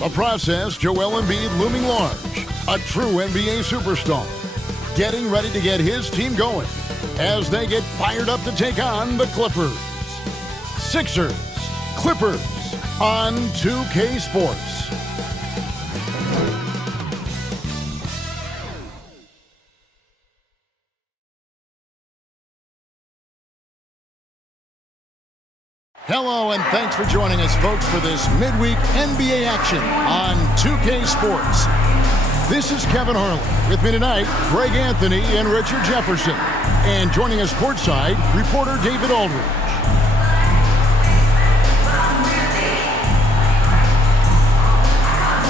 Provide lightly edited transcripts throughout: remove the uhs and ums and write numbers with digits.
The process, Joel Embiid looming large, a true NBA superstar, getting ready to get his team going as they get fired up to take on the Clippers. Sixers, Clippers on 2K Sports. Hello, and thanks for joining us, folks, for this midweek NBA action on 2K Sports. This is Kevin Harlan. With me tonight, Greg Anthony and Richard Jefferson. And joining us courtside, reporter David Aldridge.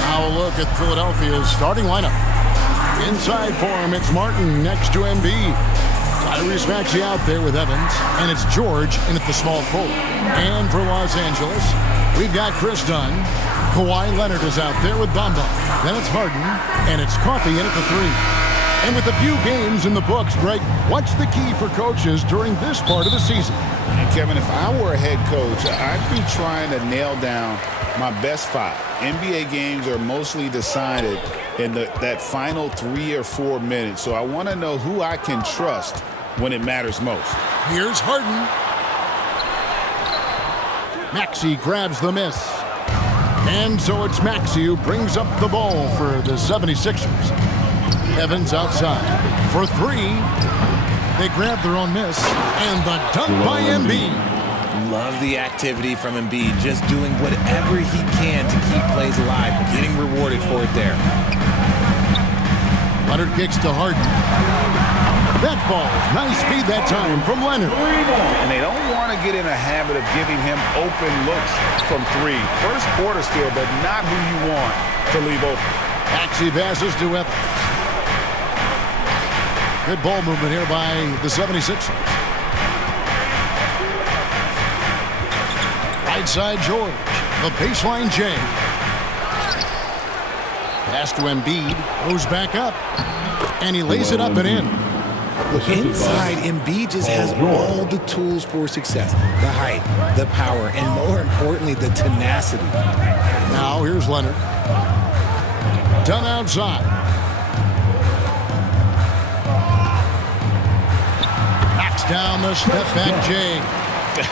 Now a look at Philadelphia's starting lineup. Inside for him, it's Martin next to Embiid. Tyrese Maxey out there with Evans, and it's George in at the small forward. And for Los Angeles, we've got Chris Dunn. Kawhi Leonard is out there with Bamba. Then it's Harden, and it's Coffee in at the three. And with a few games in the books, Greg, what's the key for coaches during this part of the season? And Kevin, if I were a head coach, I'd be trying to nail down my best five. NBA games are mostly decided in that final 3 or 4 minutes, so I want to know who I can trust when it matters most. Here's Harden. Maxey grabs the miss. And so it's Maxey who brings up the ball for the 76ers. Evans outside for three. They grab their own miss. And the dunk by Embiid. Love the activity from Embiid, just doing whatever he can to keep plays alive, getting rewarded for it there. Leonard kicks to Harden. That falls. Nice feed that time from Leonard. And they don't want to get in a habit of giving him open looks from three. First quarter still, but not who you want to leave open. Maxey passes to Evans. Good ball movement here by the 76ers. Right side George. The baseline J. Pass to Embiid. Goes back up. And he lays it up and in. Inside, Embiid just has all the tools for success. The height, the power, and more importantly, the tenacity. Now here's Leonard. Done outside. Knocks down the step back J.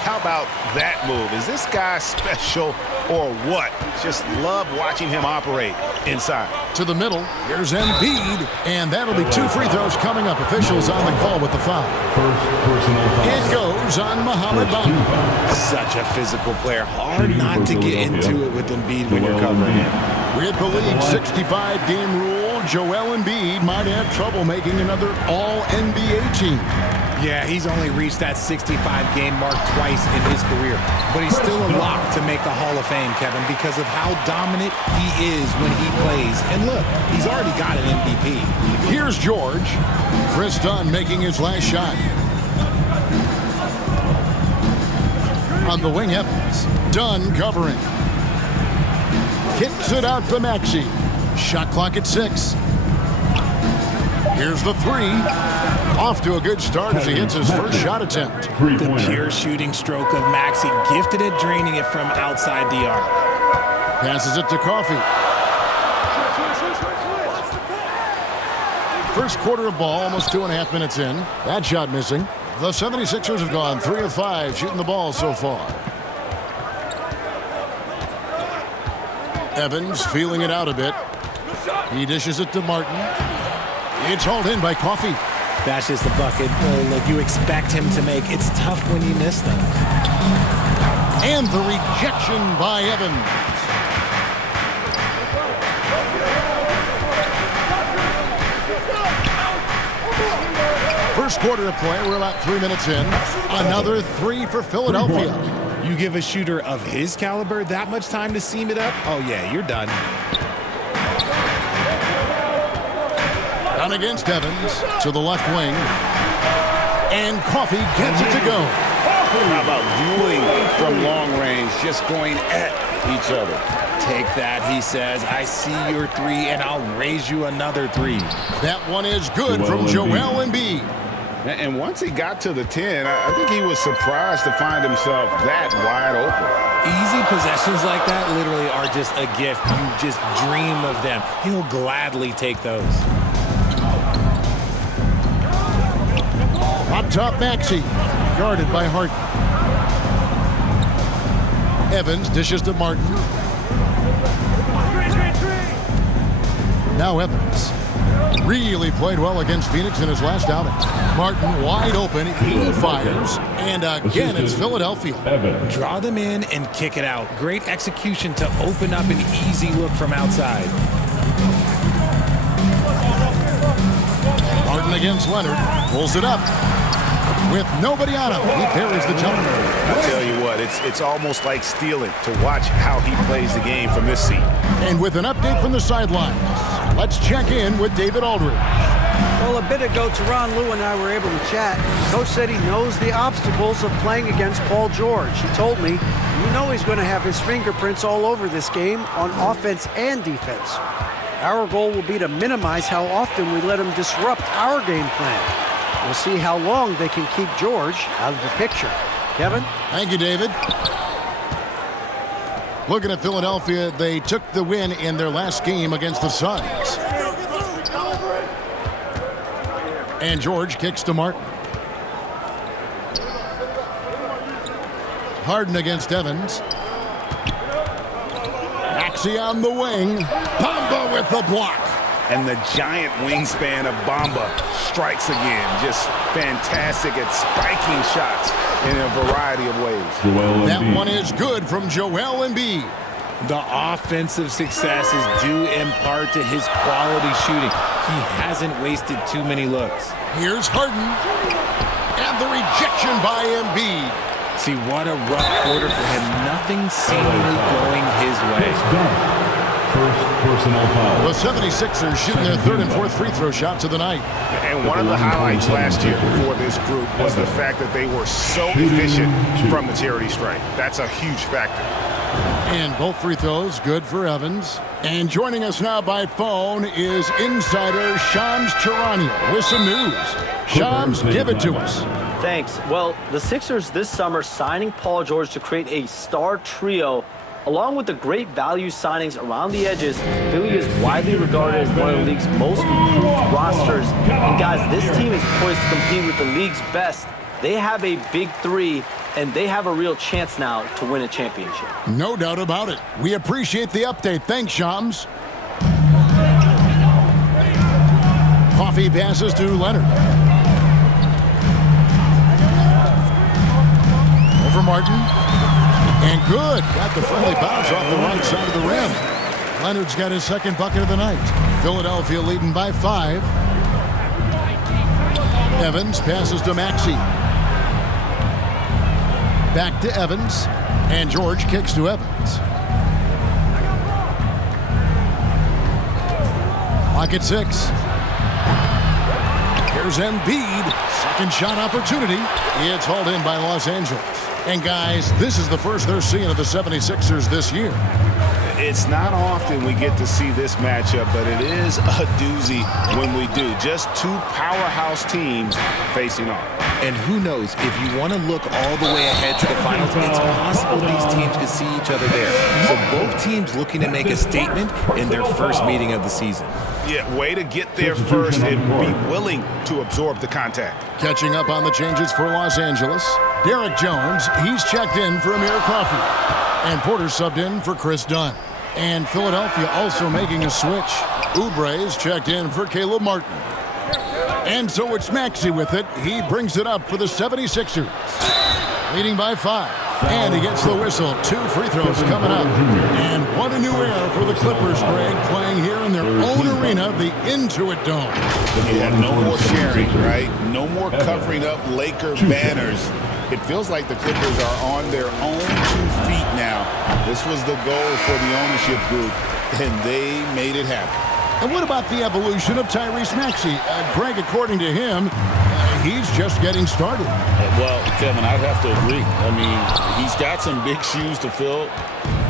How about that move? Is this guy special or what? Just love watching him operate inside. To the middle, here's Embiid, and that'll be 2 free throws coming up. Officials on the call with the foul. First personal foul. It goes on Mohamed Bamba. Such a physical player. Hard not to get into it with Embiid when you're covering him. With the league 65-game rule, Joel Embiid might have trouble making another All-NBA team. Yeah, he's only reached that 65-game mark twice in his career. But he's still a lock to make the Hall of Fame, Kevin, because of how dominant he is when he plays. And look, he's already got an MVP. Here's George. Chris Dunn making his last shot. On the wing, Evans. Dunn covering. Kicks it out to Maxey. Shot clock at 6. Here's the three. Off to a good start as he hits his first shot attempt. The pure shooting stroke of Maxey, gifted at draining it from outside the arc. Passes it to Coffee. First quarter of ball, almost 2.5 minutes in. That shot missing. The 76ers have gone 3 of 5 shooting the ball so far. Evans feeling it out a bit. He dishes it to Martin. It's hauled in by Coffee. That's just the bucket like you expect him to make. It's tough when you miss them. And the rejection by Evans. First quarter of play, we're about 3 minutes in. Another three for Philadelphia. You give a shooter of his caliber that much time to seam it up? Oh, yeah, you're done. Down against Evans to the left wing. And Coffee gets it to go. How about dueling from long range, just going at each other? Take that, he says. I see your three, and I'll raise you another three. That one is good from Joel Embiid. And once he got to the 10, I think he was surprised to find himself that wide open. Easy possessions like that literally are just a gift. You just dream of them. He'll gladly take those. Up top, Maxey, guarded by Hart. Evans dishes to Martin. Now Evans. Really played well against Phoenix in his last outing. Martin wide open. He fires. And again, it's Philadelphia. Draw them in and kick it out. Great execution to open up an easy look from outside. Martin against Leonard. Pulls it up. With nobody on him, he buries the jumper. I tell you what, it's almost like stealing to watch how he plays the game from this seat. And with an update from the sidelines, let's check in with David Aldridge. Well, a bit ago, Teron, Lou, and I were able to chat. Coach said he knows the obstacles of playing against Paul George. He told me, you know he's going to have his fingerprints all over this game on offense and defense. Our goal will be to minimize how often we let him disrupt our game plan. We'll see how long they can keep George out of the picture. Kevin? Thank you, David. Looking at Philadelphia, they took the win in their last game against the Suns. And George kicks to Martin. Harden against Evans. Maxey on the wing. Bamba with the block. And the giant wingspan of Bamba strikes again. Just fantastic at spiking shots in a variety of ways. That one is good from Joel Embiid. The offensive success is due in part to his quality shooting. He hasn't wasted too many looks. Here's Harden. And the rejection by Embiid. See, what a rough quarter for him. Nothing seemingly going his way. First personal foul. The 76ers shooting their third and fourth free throw shots of the night. And one of the highlights last year for this group was the fact that they were so efficient from the charity stripe. That's a huge factor. And both free throws good for Evans. And joining us now by phone is insider Shams Charania with some news. Shams, give it to us. Thanks. Well, the Sixers this summer signing Paul George to create a star trio. Along with the great value signings around the edges, Philly is widely regarded as one of the league's most improved rosters. And guys, this team is poised to compete with the league's best. They have a big three, and they have a real chance now to win a championship. No doubt about it. We appreciate the update. Thanks, Shams. Coffee passes to Leonard. Over Martin. And good. Got the friendly bounce off the right side of the rim. Leonard's got his second bucket of the night. Philadelphia leading by 5. Evans passes to Maxey. Back to Evans. And George kicks to Evans. Clock at 6. Here's Embiid. Second shot opportunity. It's hauled in by Los Angeles. And guys, this is the first they're seeing of the 76ers this year. It's not often we get to see this matchup, but it is a doozy when we do. Just two powerhouse teams facing off. And who knows, if you want to look all the way ahead to the finals, it's possible these teams could see each other there. So both teams looking to make a statement in their first meeting of the season. Yeah, way to get there first and be willing to absorb the contact. Catching up on the changes for Los Angeles. Derek Jones, he's checked in for Amir Crawford. And Porter subbed in for Chris Dunn. And Philadelphia also making a switch. Oubre's checked in for Caleb Martin. And so it's Maxey with it. He brings it up for the 76ers. Leading by 5. And he gets the whistle. 2 free throws coming up. And what a new era for the Clippers, Greg, playing here in their own arena, the Intuit Dome. Yeah, no more sharing, right? No more covering up Laker banners. It feels like the Clippers are on their own 2 feet now. This was the goal for the ownership group, and they made it happen. And what about the evolution of Tyrese Maxey? Greg, according to him, he's just getting started. Well, Kevin, I'd have to agree. I mean, he's got some big shoes to fill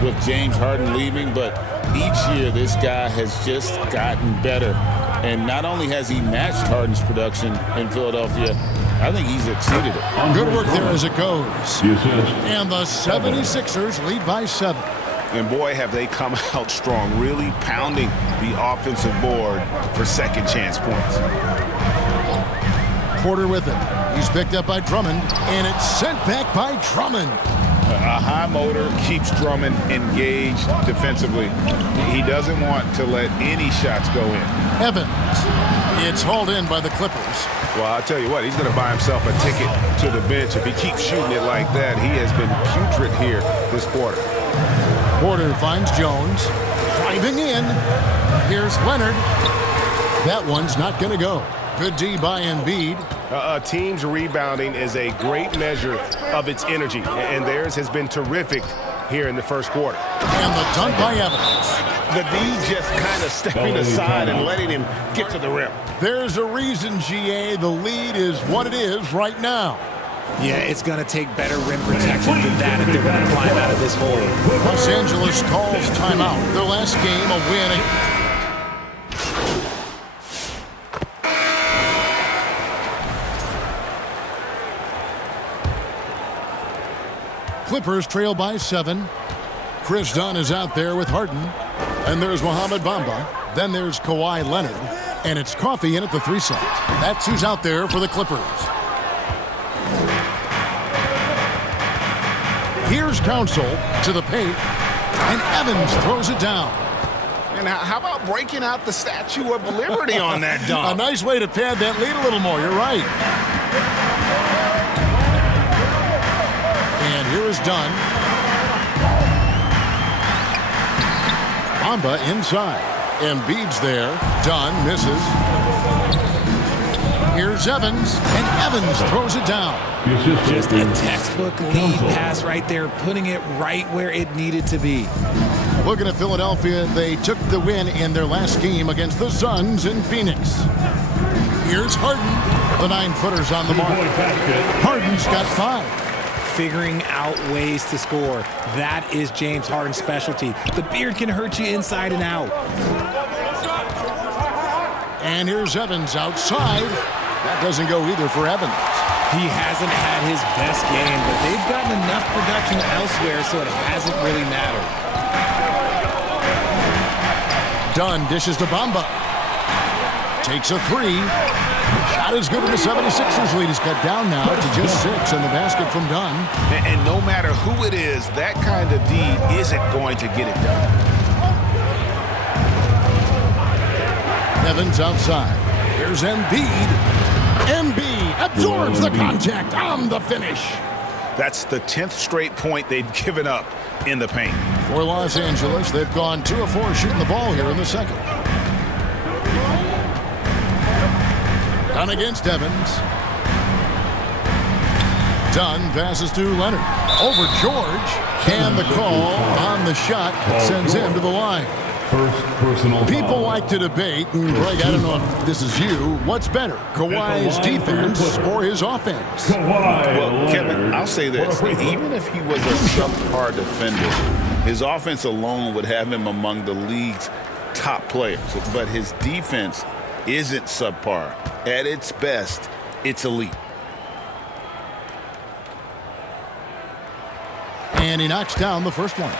with James Harden leaving, but each year this guy has just gotten better. And not only has he matched Harden's production in Philadelphia, I think he's exceeded it. Good work there as it goes. The assist. And the 76ers lead by 7. And boy, have they come out strong, really pounding the offensive board for second chance points. Porter with it. He's picked up by Drummond, and it's sent back by Drummond. A high motor keeps Drummond engaged defensively. He doesn't want to let any shots go in. Evans. It's hauled in by the Clippers. Well, I'll tell you what, he's going to buy himself a ticket to the bench. If he keeps shooting it like that, he has been putrid here this quarter. Porter finds Jones. Driving in. Here's Leonard. That one's not going to go. Good D by Embiid. A team's rebounding is a great measure of its energy, and theirs has been terrific here in the first quarter. And the dunk by Evans. The D just kind of stepping aside and letting him get to the rim. There's a reason, GA, the lead is what it is right now. Yeah, it's going to take better rim protection than that if they're going to climb out of this hole. Los Angeles calls timeout. Their last game, a win. Clippers trail by 7. Chris Dunn is out there with Harden. And there's Mohamed Bamba. Then there's Kawhi Leonard. And it's Coffey in at the 3 slot. That's who's out there for the Clippers. Here's Council to the paint. And Evans throws it down. And how about breaking out the Statue of Liberty on that A dunk? nice way to pad that lead a little more. You're right. And here is Dunn. Bamba inside. Embiid's there. Dunn misses. Here's Evans. And Evans throws it down. Just a textbook lead pass right there, putting it right where it needed to be. Looking at Philadelphia, they took the win in their last game against the Suns in Phoenix. Here's Harden. The 9-footers on the mark. Harden's got 5. Figuring out ways to score. That is James Harden's specialty. The beard can hurt you inside and out. And here's Evans outside. That doesn't go either for Evans. He hasn't had his best game, but they've gotten enough production elsewhere, so it hasn't really mattered. Dunn dishes to Bamba. Takes a 3. Shot is good, and the 76ers lead is cut down now to just 6 in the basket from Dunn. And no matter who it is, that kind of D isn't going to get it done. Evans outside. Here's Embiid. Embiid absorbs the contact on the finish. That's the 10th straight point they've given up in the paint. For Los Angeles, they've gone 2 of 4 shooting the ball here in the second. Dunn against Evans. Dunn passes to Leonard. Over George. And the call on the shot sends him to the line. First personal People foul. like to debate, and Greg, I don't know if this is you, what's better, Kawhi's defense or his offense? Well, Kevin, I'll say this. Even if he was a subpar defender, his offense alone would have him among the league's top players. But his defense isn't subpar. At its best, it's elite. And he knocks down the first one.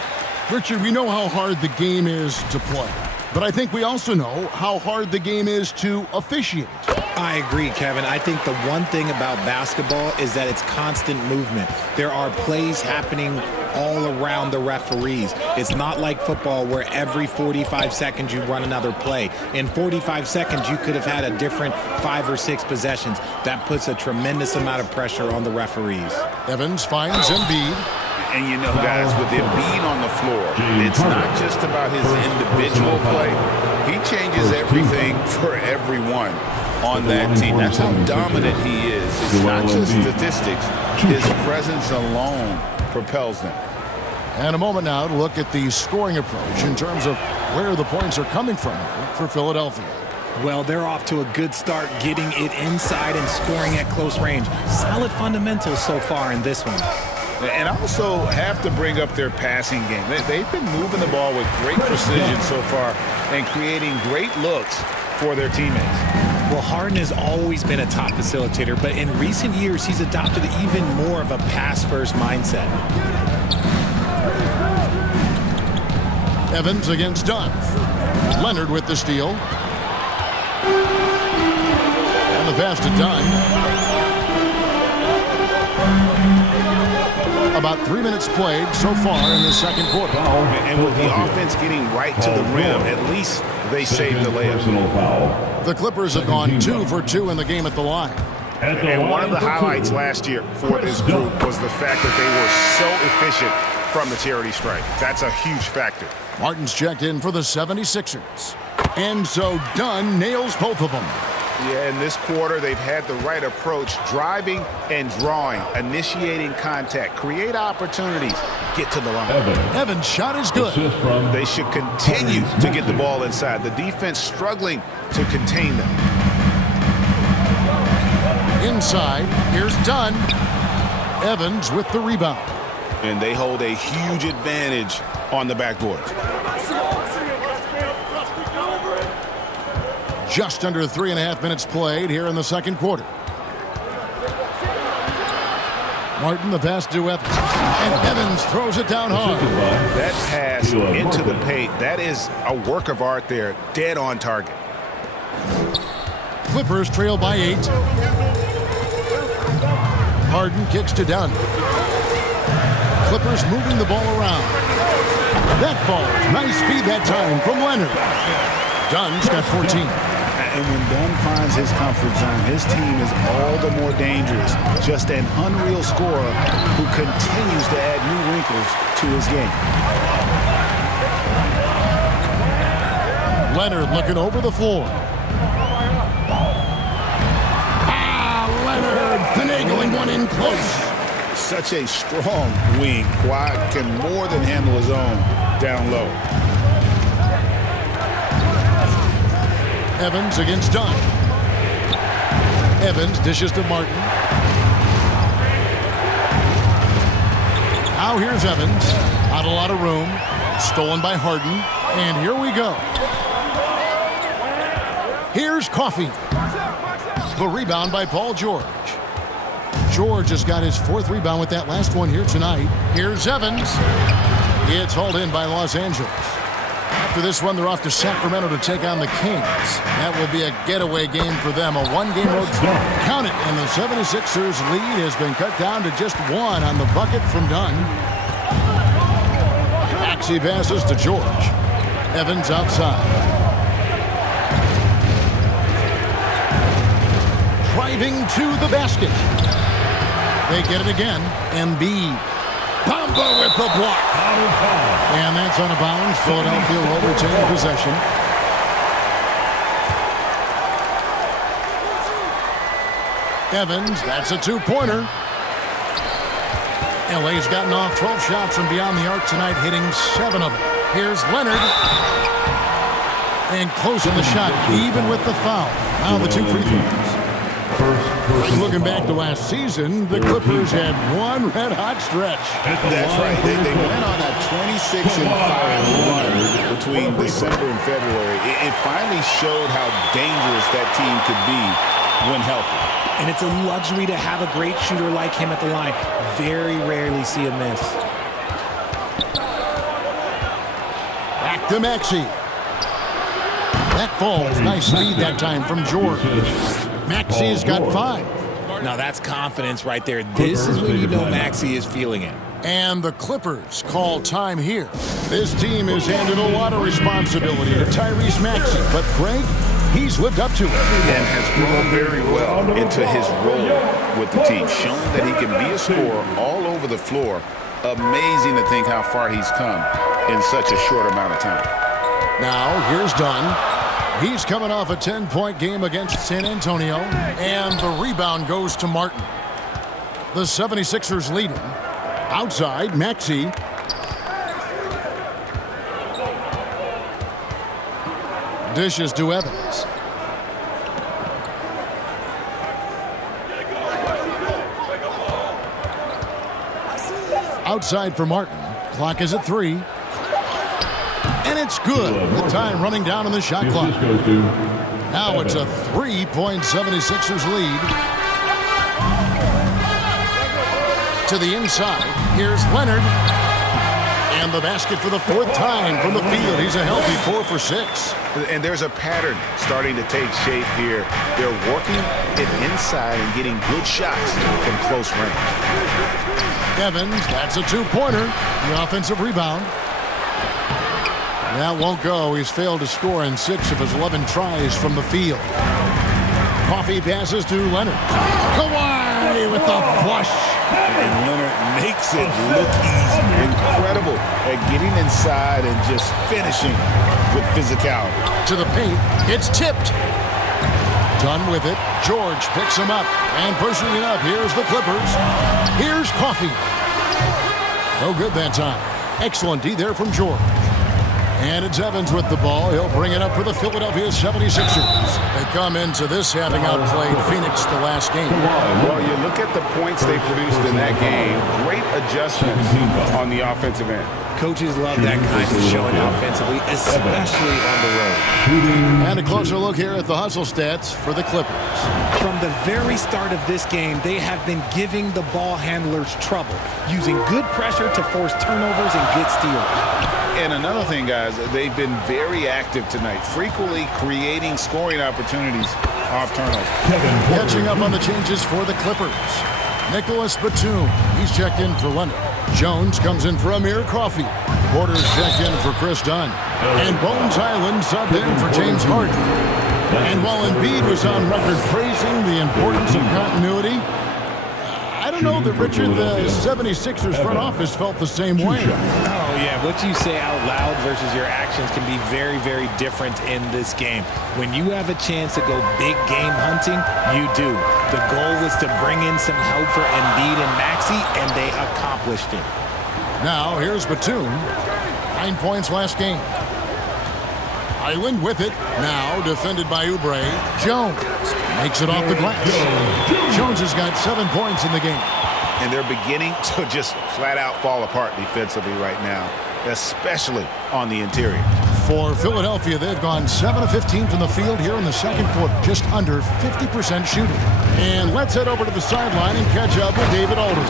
Richard, we know how hard the game is to play, but I think we also know how hard the game is to officiate. I agree, Kevin. I think the one thing about basketball is that it's constant movement. There are plays happening all around the referees. It's not like football where every 45 seconds you run another play. In 45 seconds, you could have had a different 5 or 6 possessions. That puts a tremendous amount of pressure on the referees. Evans finds Embiid. And you know, guys, with Embiid on the floor, it's not just about his individual play. He changes everything for everyone on that team. That's how dominant he is. It's not just statistics. His presence alone propels them. And a moment now to look at the scoring approach in terms of where the points are coming from here for Philadelphia. Well, they're off to a good start getting it inside and scoring at close range. Solid fundamentals so far in this one. And also have to bring up their passing game. They've been moving the ball with great precision so far and creating great looks for their teammates. Well, Harden has always been a top facilitator, but in recent years, he's adopted even more of a pass-first mindset. Evans against Dunn. Leonard with the steal. And the pass to Dunn. About 3 minutes played so far in the second quarter. And with the offense getting right to the rim, at least they saved the layup. The Clippers have gone 2 for 2 in the game at the line. And one of the highlights last year for this group was the fact that they were so efficient from the charity stripe. That's a huge factor. Martin's checked in for the 76ers. And so Dunn nails both of them. Yeah, in this quarter, they've had the right approach, driving and drawing, initiating contact, create opportunities, get to the line. Evans' shot is good. They should continue to get the ball inside. The defense struggling to contain them. Inside, here's Dunn. Evans with the rebound. And they hold a huge advantage on the backboard. Just under 3.5 minutes played here in the second quarter. Martin, the pass to Evans. And Evans throws it down hard. That pass into the paint, that is a work of art there, dead on target. Clippers trail by 8. Harden kicks to Dunn. Clippers moving the ball around. That falls. Nice feed that time from Leonard. Dunn's got 14. And when Dunn finds his comfort zone, his team is all the more dangerous. Just an unreal scorer who continues to add new wrinkles to his game. Leonard looking over the floor. Leonard finagling one in close. Such a strong wing. Kawhi can more than handle his own down low. Evans against Dunn. Evans dishes to Martin. Now here's Evans. Not a lot of room. Stolen by Harden. And here we go. Here's Coffey. The rebound by Paul George. George has got his 4th rebound with that last one here tonight. Here's Evans. It's hauled in by Los Angeles. After this one, they're off to Sacramento to take on the Kings. That will be a getaway game for them, a 1-game road trip. Count it, and the 76ers lead has been cut down to just 1 on the bucket from Dunn. Maxey passes to George. Evans outside. Driving to the basket. They get it again. Embiid. Bamba with the block. And that's out of bounds. Philadelphia will retain possession. Evans, that's a 2-pointer. LA's gotten off 12 shots from beyond the arc tonight, hitting 7 of them. Here's Leonard. And close on the shot, even with the foul. Now the 2 free throws. Looking back to last season, the Clippers had one red-hot stretch. That's right. They went on a 26-5 run between December and February. It finally showed how dangerous that team could be when healthy. And it's a luxury to have a great shooter like him at the line. Very rarely see a miss. Back to Maxey. That falls. Nice lead that time from George. Maxey's got 5. Now that's confidence right there. This is when you know Maxey is feeling it. And the Clippers call time here. This team has handed a lot of responsibility to Tyrese Maxey, but Greg, he's lived up to it. And has grown very well into his role with the team, showing that he can be a scorer all over the floor. Amazing to think how far he's come in such a short amount of time. Now, here's Dunn. He's coming off a 10-point game against San Antonio, and the rebound goes to Martin. The 76ers leading. Outside, Maxey. Dishes to Evans. Outside for Martin. Clock is at 3. And it's good with time running down on the shot clock. Now it's a 3-point 76ers lead. To the inside. Here's Leonard. And the basket for the fourth time from the field. He's a healthy 4 for 6. And there's a pattern starting to take shape here. They're working it inside and getting good shots from close range. Evans, that's a two-pointer. The offensive rebound. That won't go. He's failed to score in 6 of his 11 tries from the field. Coffee passes to Leonard. Kawhi with the flush. And Leonard makes it look easy. Incredible at getting inside and just finishing with physicality. To the paint. It's tipped. Done with it. George picks him up and pushing it up. Here's the Clippers. Here's Coffee. No good that time. Excellent D there from George. And it's Evans with the ball. He'll bring it up for the Philadelphia 76ers. They come into this having outplayed Phoenix the last game. Well, you look at the points they produced in that game. Great adjustments on the offensive end. Coaches love that kind of showing offensively, especially on the road. And a closer look here at the hustle stats for the Clippers. From the very start of this game, they have been giving the ball handlers trouble, using good pressure to force turnovers and get steals. And another thing, guys, they've been very active tonight, frequently creating scoring opportunities off turnovers. Catching up on the changes for the Clippers. Nicholas Batum, he's checked in for Leonard. Jones comes in for Amir Coffey. Porter's checked in for Chris Dunn. And Bones Island subbed in for James Harden. And while Embiid was on record praising the importance of continuity, I don't know that, Richard, the 76ers front office felt the same way. Oh, yeah. What you say out loud versus your actions can be very, very different in this game. When you have a chance to go big game hunting, you do. The goal was to bring in some help for Embiid and Maxey, and they accomplished it. Now, here's Batum. 9 points last game. Island with it. Now defended by Oubre. Jones makes it off the glass. Jones has got 7 points in the game. And they're beginning to just flat out fall apart defensively right now, especially on the interior. For Philadelphia, they've gone 7 of 15 from the field here in the second quarter, just under 50% shooting. And let's head over to the sideline and catch up with David Aldridge.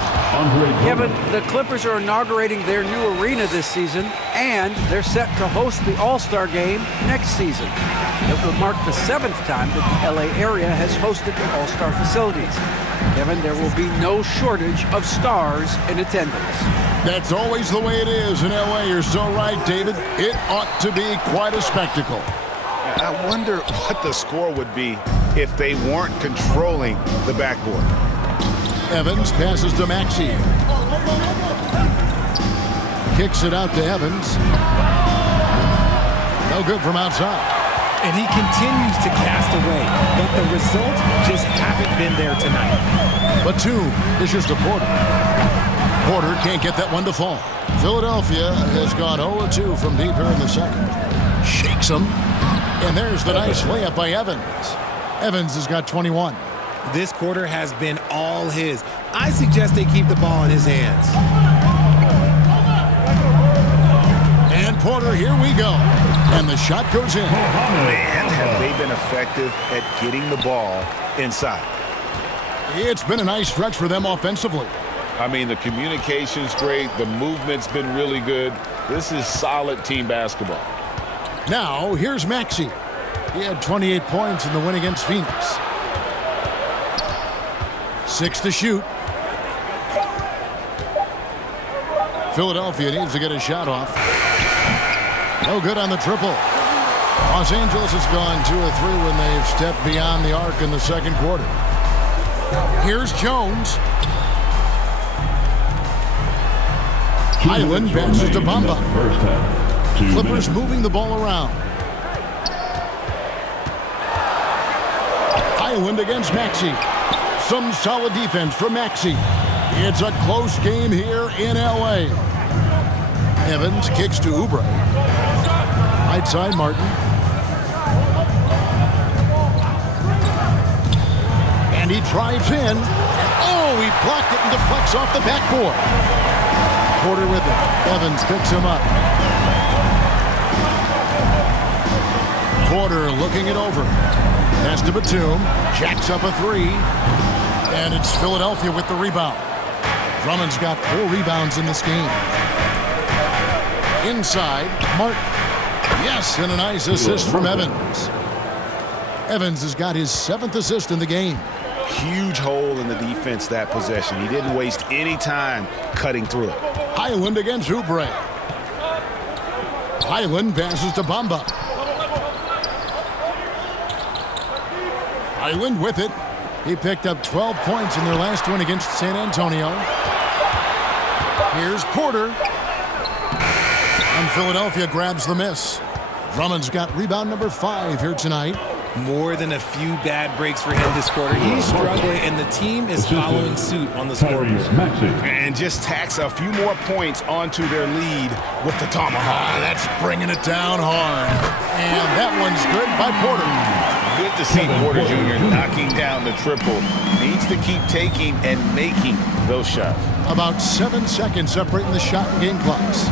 Kevin, the Clippers are inaugurating their new arena this season, and they're set to host the All-Star Game next season. It will mark the 7th time that the LA area has hosted the All-Star facilities. Kevin, there will be no shortage of stars in attendance. That's always the way it is in LA. You're so right, David. It ought to be quite a spectacle. I wonder what the score would be if they weren't controlling the backboard. Evans passes to Maxey. Kicks it out to Evans. No good from outside. And he continues to cast away, but the results just haven't been there tonight. Batum dishes to Porter. Porter can't get that one to fall. Philadelphia has gone 0-2 from deep here in the second. Shakes him. And there's the nice layup by Evans. Evans has got 21. This quarter has been all his. I suggest they keep the ball in his hands. And Porter, here we go. And the shot goes in. Man, have they been effective at getting the ball inside. It's been a nice stretch for them offensively. I mean, the communication's great. The movement's been really good. This is solid team basketball. Now, here's Maxey. He had 28 points in the win against Phoenix. 6 to shoot. Philadelphia needs to get a shot off. No good on the triple. Los Angeles has gone 2 of 3 when they've stepped beyond the arc in the second quarter. Here's Jones. Highland passes to Bamba. Clippers moving the ball around. Highland against Maxey. Some solid defense from Maxey. It's a close game here in LA. Evans kicks to Oubre. Right side, Martin. And he drives in. And oh, he blocked it and deflects off the backboard. Porter with it. Evans picks him up. Porter looking it over. Pass to Batum. Jacks up a three. And it's Philadelphia with the rebound. Drummond's got 4 rebounds in this game. Inside, Martin. Yes, and a nice assist from Evans. Evans has got his 7th assist in the game. Huge hole in the defense that possession. He didn't waste any time cutting through it. Highland against Oubre. Highland passes to Bamba. Highland with it. He picked up 12 points in their last win against San Antonio. Here's Porter. And Philadelphia grabs the miss. Drummond's got rebound number 5 here tonight. More than a few bad breaks for him this quarter. He's struggling, and the team is following suit on the scoreboard. And just tacks a few more points onto their lead with the tomahawk. That's bringing it down hard. And that one's good by Porter. Good to see Porter Jr. knocking down the triple. Needs to keep taking and making those shots. About 7 seconds separating the shot and game clocks.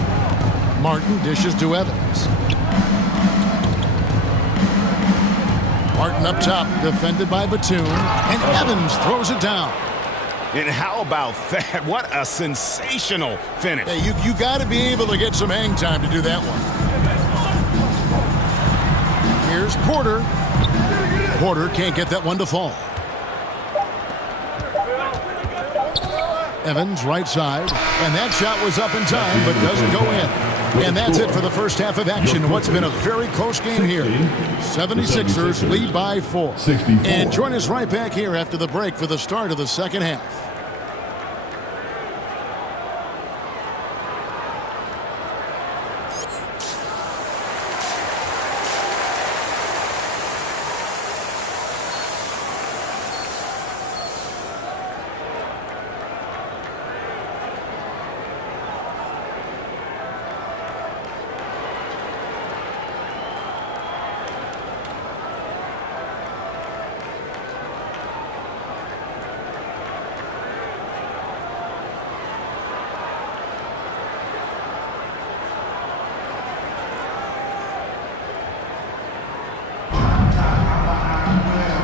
Martin dishes to Evans. Martin up top, defended by Batum, and Evans throws it down. And how about that? What a sensational finish. Hey, you got to be able to get some hang time to do that one. Here's Porter. Porter can't get that one to fall. Evans right side, and that shot was up in time but doesn't go in. And that's it for the first half of action. What's been a very close game here. 76ers lead by 4. And join us right back here after the break for the start of the second half.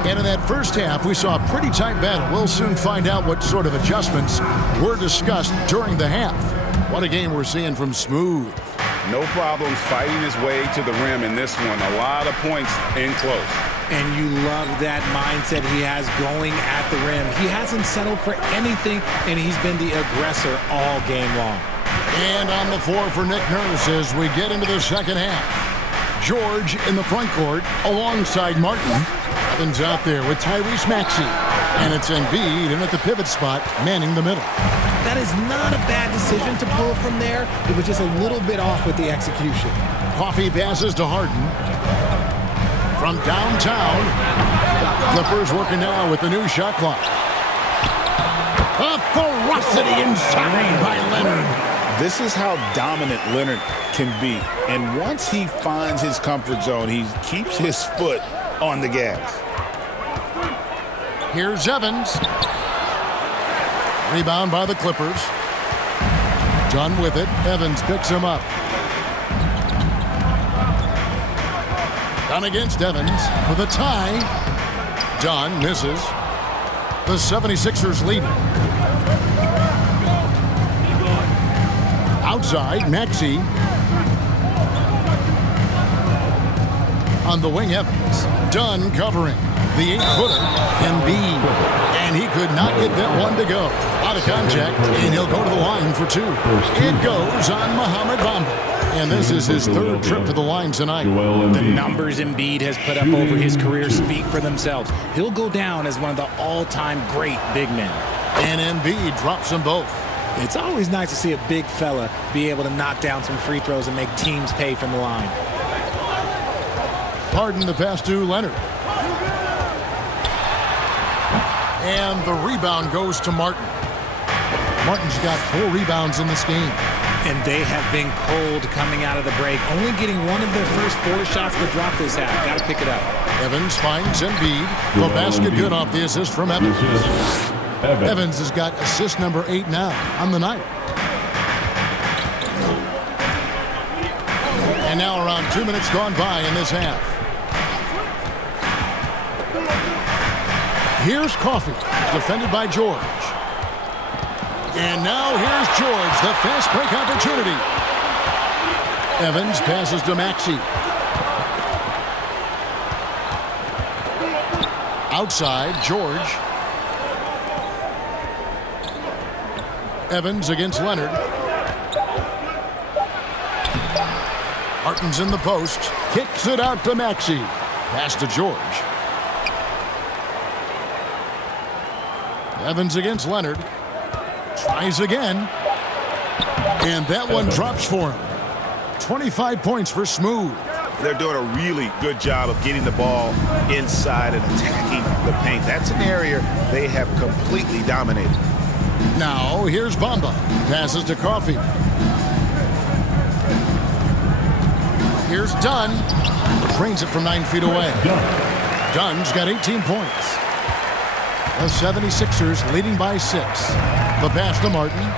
And in that first half, we saw a pretty tight battle. We'll soon find out what sort of adjustments were discussed during the half. What a game we're seeing from Smooth. No problems fighting his way to the rim in this one. A lot of points in close. And you love that mindset he has going at the rim. He hasn't settled for anything, and he's been the aggressor all game long. And on the floor for Nick Nurse as we get into the second half. George in the front court alongside Martin. Evans out there with Tyrese Maxey. And it's Embiid in at the pivot spot, manning the middle. That is not a bad decision to pull from there. It was just a little bit off with the execution. Coffee passes to Harden. From downtown, Clippers working now with the new shot clock. A ferocity inside by Leonard. This is how dominant Leonard can be. And once he finds his comfort zone, he keeps his foot on the gas. Here's Evans. Rebound by the Clippers. Dunn with it. Evans picks him up. Dunn against Evans for the tie. Dunn misses. The 76ers lead. Outside, Maxey. On the wing, Evans. Dunn covering. The 8-footer, Embiid. And he could not get that one to go. Out of contact, and he'll go to the line for 2. It goes on Mohamed Bamba. And this is his 3rd trip to the line tonight. The numbers Embiid has put up over his career speak for themselves. He'll go down as one of the all-time great big men. And Embiid drops them both. It's always nice to see a big fella be able to knock down some free throws and make teams pay from the line. Harden the pass to Leonard. And the rebound goes to Martin. Martin's got 4 rebounds in this game. And they have been cold coming out of the break. Only getting one of their first 4 shots to drop this half. Got to pick it up. Evans finds Embiid. The basket good off the assist from Evans. Evans has got assist number 8 now on the night. And now around 2 minutes gone by in this half. Here's Coffee, defended by George. And now here's George, the fast break opportunity. Evans passes to Maxey. Outside, George. Evans against Leonard. Harton's in the post. Kicks it out to Maxey. Pass to George. Evans against Leonard. Tries again. And that one drops for him. 25 points for Smooth. They're doing a really good job of getting the ball inside and attacking the paint. That's an area they have completely dominated. Now, here's Bamba. Passes to Coffee. Here's Dunn. Drains it from 9 feet away. Dunn's got 18 points. The 76ers leading by 6. The pass to Martin.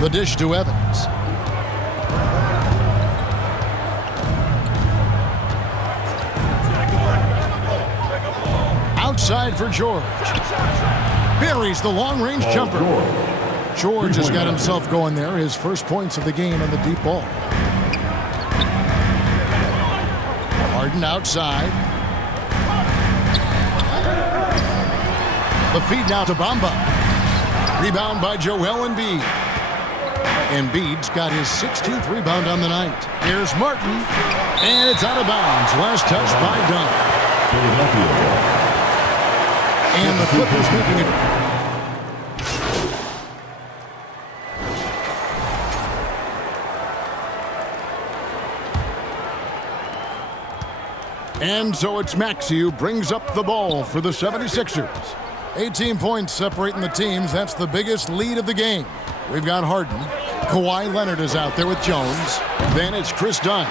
The dish to Evans. Outside for George. Buries the long-range jumper. George has got himself going there. His first points of the game on the deep ball. Harden outside. The feed now to Bamba. Rebound by Joel Embiid. Embiid's got his 16th rebound on the night. Here's Martin. And it's out of bounds. Last touch by Dunn. And the Clippers making it. And so it's Maxey who brings up the ball for the 76ers. 18 points separating the teams. That's the biggest lead of the game. We've got Harden. Kawhi Leonard is out there with Jones. Then it's Chris Dunn.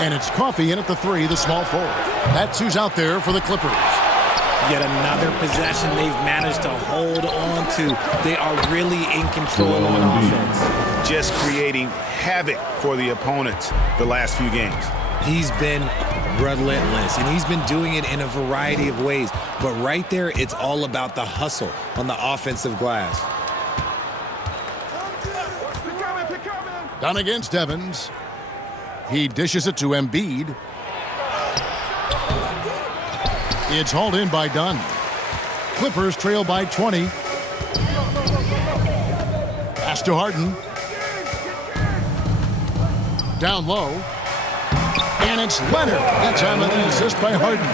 And it's Coffee in at the 3, the small forward. That's who's out there for the Clippers. Yet another possession they've managed to hold on to. They are really in control on offense. Just creating havoc for the opponents the last few games. He's been relentless, and he's been doing it in a variety of ways. But right there, it's all about the hustle on the offensive glass. Down against Evans. He dishes it to Embiid. It's hauled in by Dunn. Clippers trail by 20. Pass to Harden. Down low. And it's Leonard. That time an assist by Harden.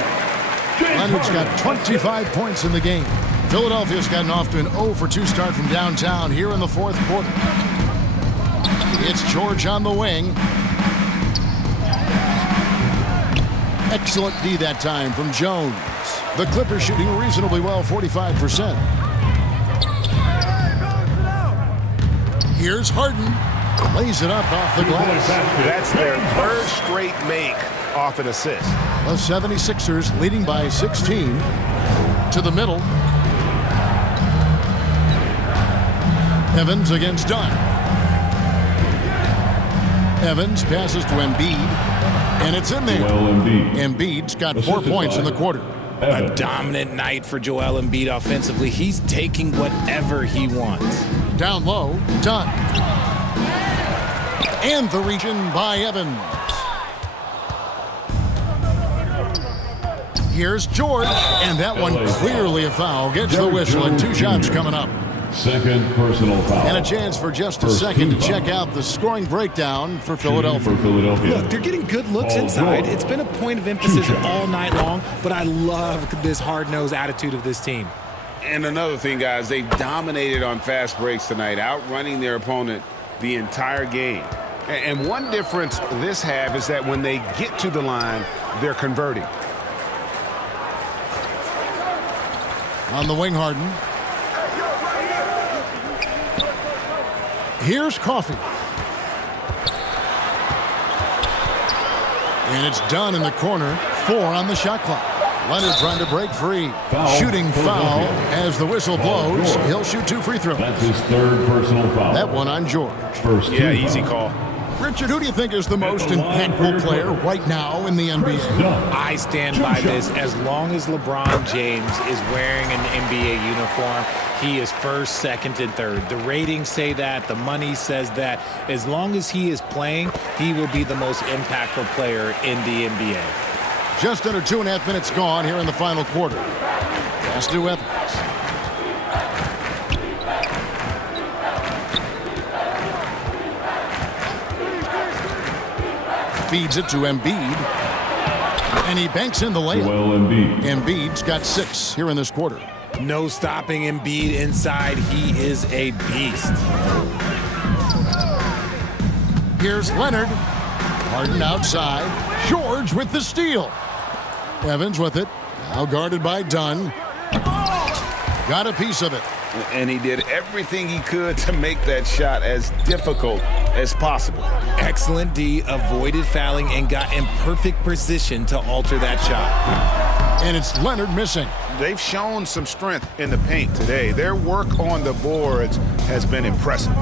Leonard's got 25 points in the game. Philadelphia's gotten off to an 0-for-2 start from downtown here in the fourth quarter. It's George on the wing. Excellent D that time from Jones. The Clippers shooting reasonably well, 45%. Here's Harden. Lays it up off the glass. That's their third straight make off an assist. The 76ers leading by 16. To the middle. Evans against Dunn. Evans passes to Embiid. And it's in there. Embiid's got 4 points in the quarter. A dominant night for Joel Embiid offensively. He's taking whatever he wants. Down low, Dunn. And the region by Evans. Here's George. And that one clearly a foul. Gets the whistle and 2 shots coming up. Second personal foul. And a chance for just a second to check out the scoring breakdown for Philadelphia. Look, they're getting good looks inside. It's been a point of emphasis all night long, but I love this hard-nosed attitude of this team. And another thing, guys, they dominated on fast breaks tonight, outrunning their opponent the entire game. And one difference this half is that when they get to the line, they're converting. On the wing, Harden. Here's Coffee. And it's done in the corner. 4 on the shot clock. Leonard trying to break free. Shooting foul as the whistle blows. He'll shoot 2 free throws. That's his third personal foul. That one on George. Yeah, easy call. Richard, who do you think is the most impactful player right now in the NBA? I stand by this. As long as LeBron James is wearing an NBA uniform, he is first, second, and third. The ratings say that. The money says that. As long as he is playing, he will be the most impactful player in the NBA. Just under 2.5 minutes gone here in the final quarter. Pass to Evans. Feeds it to Embiid. And he banks in the layup. Embiid's got 6 here in this quarter. No stopping Embiid inside. He is a beast. Here's Leonard. Harden outside. George with the steal. Evans with it. Now guarded by Dunn. Got a piece of it. And he did everything he could to make that shot as difficult as possible. Excellent D, avoided fouling and got in perfect position to alter that shot. And it's Leonard missing. They've shown some strength in the paint today. Their work on the boards has been impressive.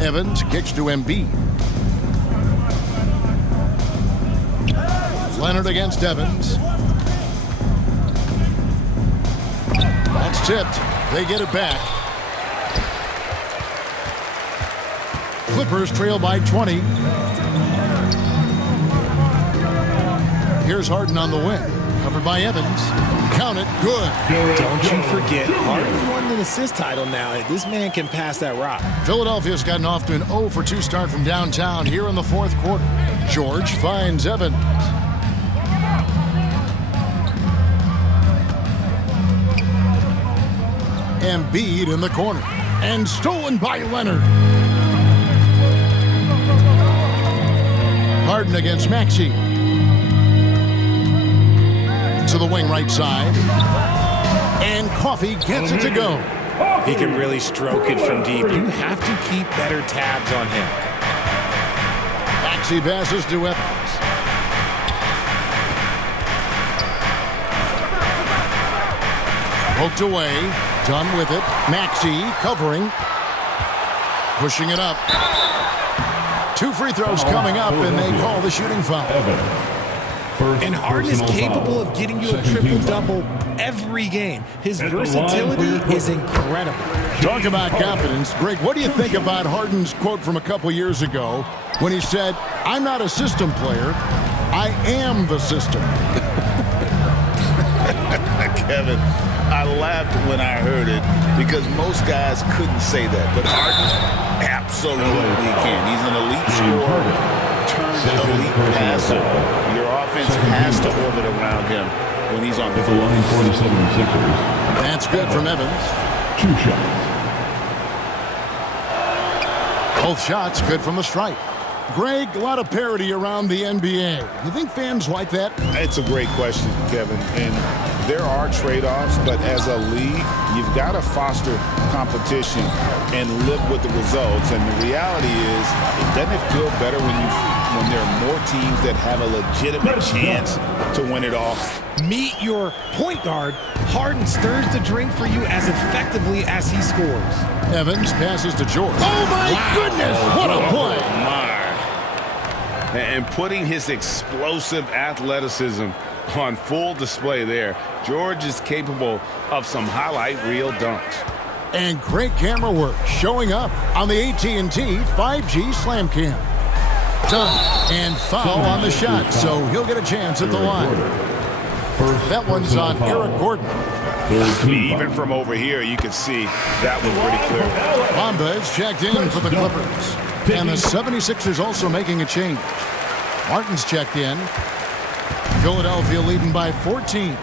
Evans kicks to Embiid. Leonard against Evans. That's tipped. They get it back. Clippers trail by 20. Here's Harden on the wing. Covered by Evans. Count it. Good. Don't you forget, Harden won an assist title now. This man can pass that rock. Philadelphia's gotten off to an 0-for-2 start from downtown here in the fourth quarter. George finds Evans. Embiid in the corner. And stolen by Leonard. Harden against Maxey. To the wing right side. And Coffee gets it to go. He can really stroke it from deep. You have to keep better tabs on him. Maxey passes to Evans. Poked away. Done with it. Maxey covering. Pushing it up. 2 free throws coming up, and they call the shooting foul. And Harden is capable of getting you a triple-double every game. His versatility is incredible. Talk about confidence. Greg, what do you think about Harden's quote from a couple years ago when he said, "I'm not a system player, I am the system"? Kevin, I laughed when I heard it because most guys couldn't say that. But Harden absolutely can. He's an elite scorer, turned elite passer. Your offense has to orbit around him when he's on the floor. That's good from Evans. 2 shots. Both shots good from the stripe. Greg, a lot of parity around the NBA. You think fans like that? It's a great question, Kevin. And there are trade-offs, but as a league, you've got to foster competition and live with the results. And the reality is, doesn't it feel better when there are more teams that have a legitimate chance to win it all? Meet your point guard. Harden stirs the drink for you as effectively as he scores. Evans passes to George. Oh, my goodness! What a play! And putting his explosive athleticism on full display there. George is capable of some highlight reel dunks. And great camera work showing up on the AT&T 5G Slam Cam. Done. And foul on the shot, so he'll get a chance at the line. That one's on Eric Gordon. Even from over here, you can see that was pretty clear. Bamba is checked in for the Clippers. And the 76ers also making a change. Martin's checked in. Philadelphia leading by 14.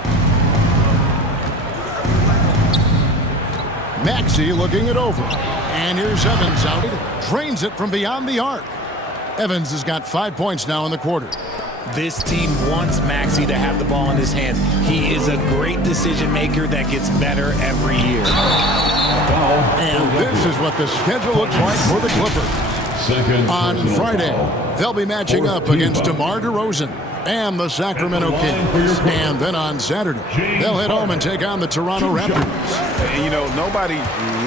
Maxey looking it over. And here's Evans out. Drains it from beyond the arc. Evans has got 5 points now in the quarter. This team wants Maxey to have the ball in his hands. He is a great decision maker that gets better every year. And this is what the schedule looks like for the Clippers. On Friday, they'll be matching up against DeMar DeRozan. and the Sacramento Kings. And then on Saturday, they'll head home and take on the Toronto Raptors. And, you know, nobody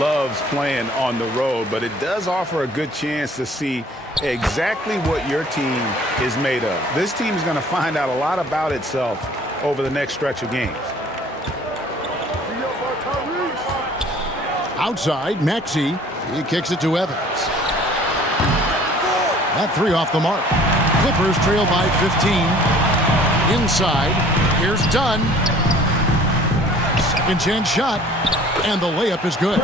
loves playing on the road, but it does offer a good chance to see exactly what your team is made of. This team is going to find out a lot about itself over the next stretch of games. Outside, Maxey. He kicks it to Evans. That three off the mark. Clippers trail by 15. Inside, here's Dunn. Second chance shot, and the layup is good.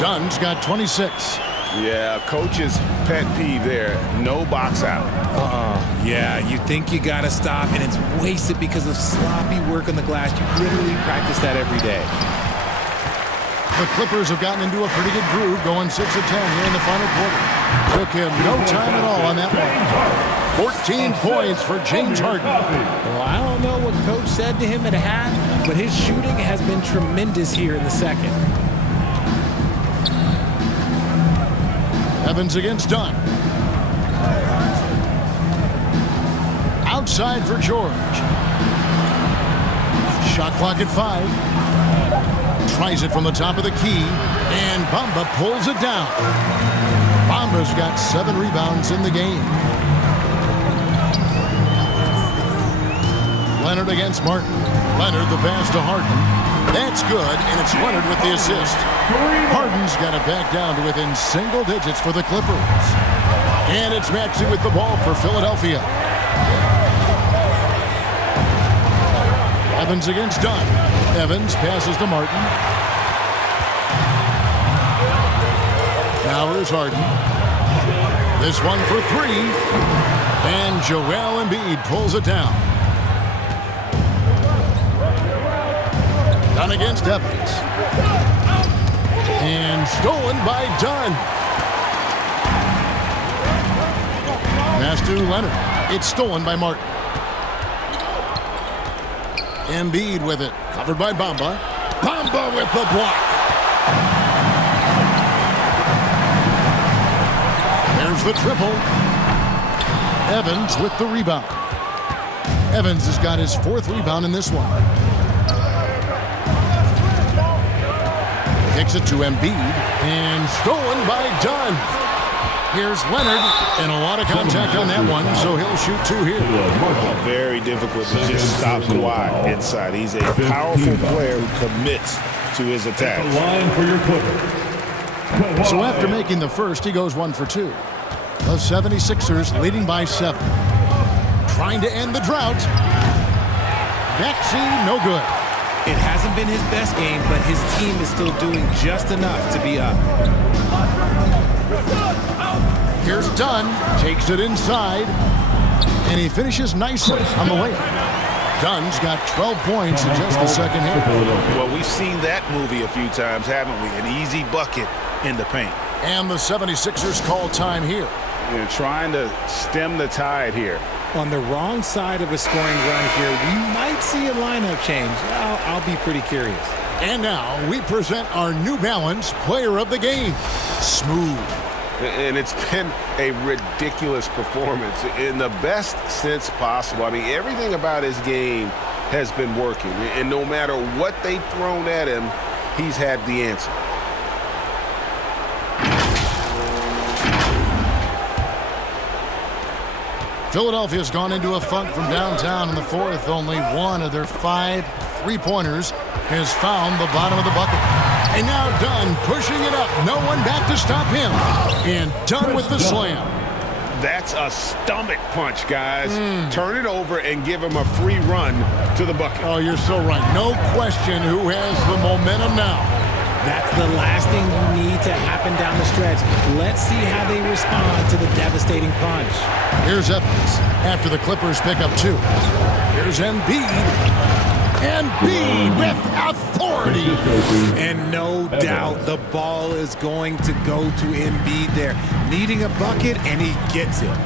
Dunn's got 26. Yeah, coach's pet peeve there. No box out. Yeah, you think you got to stop, and it's wasted because of sloppy work on the glass. You literally practice that every day. The Clippers have gotten into a pretty good groove, going 6 of 10 here in the final quarter. Took him no time at all on that one. 14 points for James Harden. Well, I don't know what Coach said to him at half, but his shooting has been tremendous here in the second. Evans against Dunn. Outside for George. Shot clock at 5. Tries it from the top of the key, and Bamba pulls it down. Bamba's got 7 rebounds in the game. Leonard against Martin. Leonard the pass to Harden. That's good, and it's Leonard with the assist. Harden's got it back down to within single digits for the Clippers. And it's Maxey with the ball for Philadelphia. Evans against Dunn. Evans passes to Martin. Now here's Harden. This one for 3. And Joel Embiid pulls it down. Dunn against Evans. And stolen by Dunn. Pass to Leonard. It's stolen by Martin. Embiid with it. Covered by Bamba. Bamba with the block. There's the triple. Evans with the rebound. Evans has got his 4th rebound in this one. Kicks it to Embiid. And stolen by Dunn. Here's Leonard, and a lot of contact on that one, so he'll shoot 2 here. Very difficult to just stop Kawhi inside. He's a powerful player who commits to his attack. So after making the first, he goes 1 for 2. The 76ers leading by 7. Trying to end the drought. Maxey, no good. It hasn't been his best game, but his team is still doing just enough to be up. Here's Dunn, takes it inside, and he finishes nicely on the layup. Dunn's got 12 points in just the second half. Well, we've seen that movie a few times, haven't we? An easy bucket in the paint. And the 76ers call time here. They're trying to stem the tide here. On the wrong side of a scoring run here, we might see a lineup change. I'll be pretty curious. And now we present our New Balance Player of the Game. Smooth. And it's been a ridiculous performance in the best sense possible. I mean, everything about his game has been working. And no matter what they've thrown at him, he's had the answer. Philadelphia's gone into a funk from downtown in the 4th. Only 1 of their 5 3-pointers has found the bottom of the bucket. And now Dunn pushing it up. No one back to stop him. And Dunn with the slam. That's a stomach punch, guys. Turn it over and give him a free run to the bucket. Oh, you're so right. No question who has the momentum now. That's the last thing you need to happen down the stretch. Let's see how they respond to the devastating punch. Here's Evans after the Clippers pick up 2. Here's Embiid. Embiid with authority. And no doubt the ball is going to go to Embiid there. Needing a bucket, and he gets it.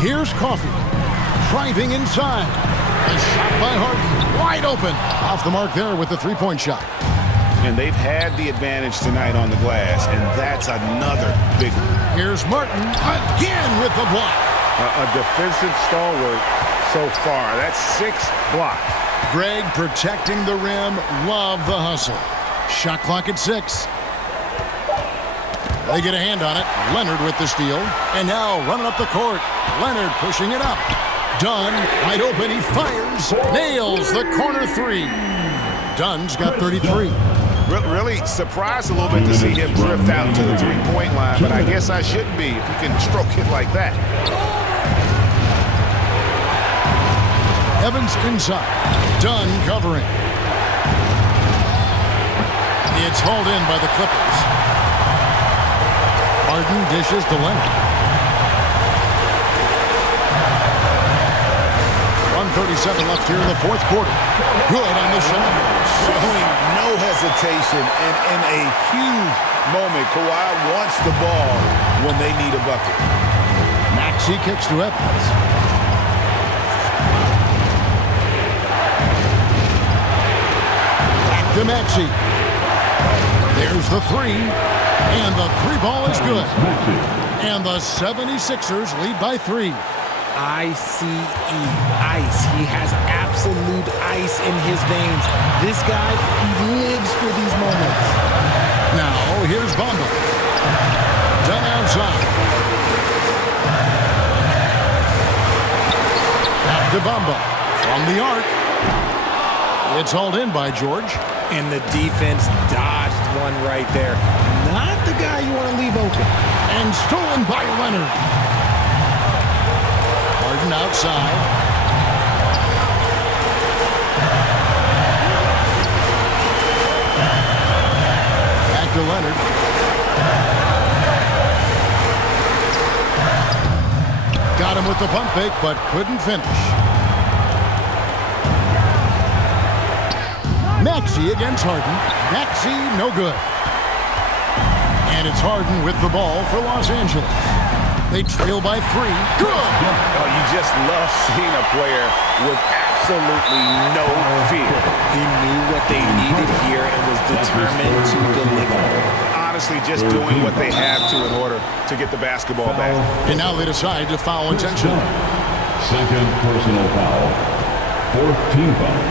Here's Coffey. Driving inside. A shot by Harden. Wide open. Off the mark there with the 3-point shot. And they've had the advantage tonight on the glass, and that's another big one. Here's Martin again with the block. A defensive stalwart so far. That's 6 blocks. Greg protecting the rim. Love the hustle. Shot clock at 6. They get a hand on it. Leonard with the steal. And now running up the court. Leonard pushing it up. Dunn wide open. He fires. Nails the corner 3. Dunn's got 33. Really surprised a little bit to see him drift out to the three-point line, but I guess I shouldn't be if you can stroke it like that. Evans inside. Dunn covering. It's hauled in by the Clippers. Harden dishes to Leonard. 1:37 left here in the fourth quarter. Good on the shot. Showing no hesitation, and in a huge moment, Kawhi wants the ball when they need a bucket. Maxey kicks to Evans. Back to Maxey. There's the 3. And the 3 ball is good. And the 76ers lead by 3. ICE, ice. He has absolute ice in his veins. This guy, he lives for these moments. Now, here's Bamba. Done outside. Back to Bamba. From the arc. It's hauled in by George. And the defense dodged one right there. Not the guy you want to leave open. And stolen by Leonard. Harden outside. Back to Leonard. Got him with the pump fake, but couldn't finish. Maxey against Harden. Maxey, no good. And it's Harden with the ball for Los Angeles. They trail by 3. Good! Oh, you just love seeing a player with absolutely no fear. He knew what they needed here and was determined to deliver. Honestly, just doing what they have to in order to get the basketball back. And now they decide to foul intentionally. Second personal foul. 4th team foul.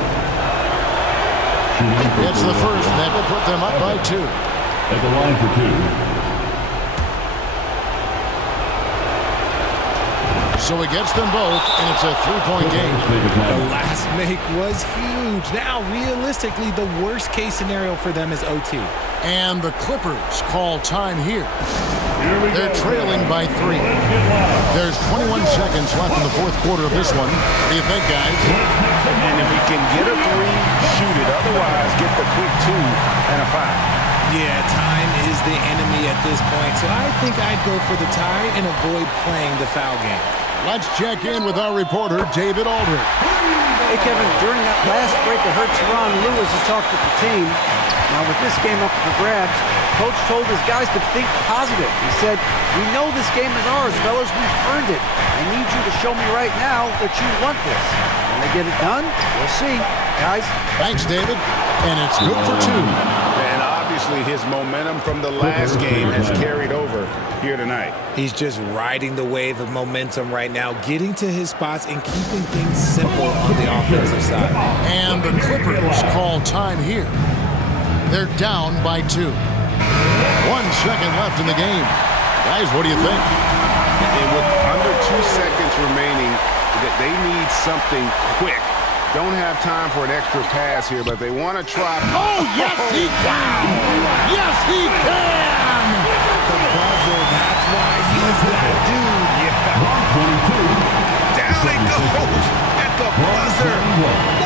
It's the first, and that will put them up by 2. At the line for 2. So he gets them both, and it's a 3-point game. The last make was huge. Now, realistically, the worst-case scenario for them is OT. And the Clippers call time here. They're trailing by 3. There's 21 seconds left in the fourth quarter of this one. What do you think, guys? And if you can get a 3, shoot it. Otherwise, get the quick 2 and a 5. Yeah, time is the enemy at this point, so I think I'd go for the tie and avoid playing the foul game. Let's check in with our reporter, David Aldridge. Hey, Kevin, during that last break, I heard Teron Lewis has talked with the team. Now, with this game up for grabs, Coach told his guys to think positive. He said, "We know this game is ours, fellas. We've earned it. I need you to show me right now that you want this. When they get it done, we'll see. Guys." Thanks, David. And it's good for 2. And obviously, his momentum from the last game has carried over here tonight. He's just riding the wave of momentum right now, getting to his spots and keeping things simple on the offensive side. And the Clippers call time here. They're down by 2. 1 second left in the game. Guys, what do you think? And with under 2 seconds remaining, they need something quick. Don't have time for an extra pass here, but they want to try. Oh, yes, he can! Yes, he can! The buzzer, that's why he's that dude. Yeah. 22. Down it goes at the buzzer.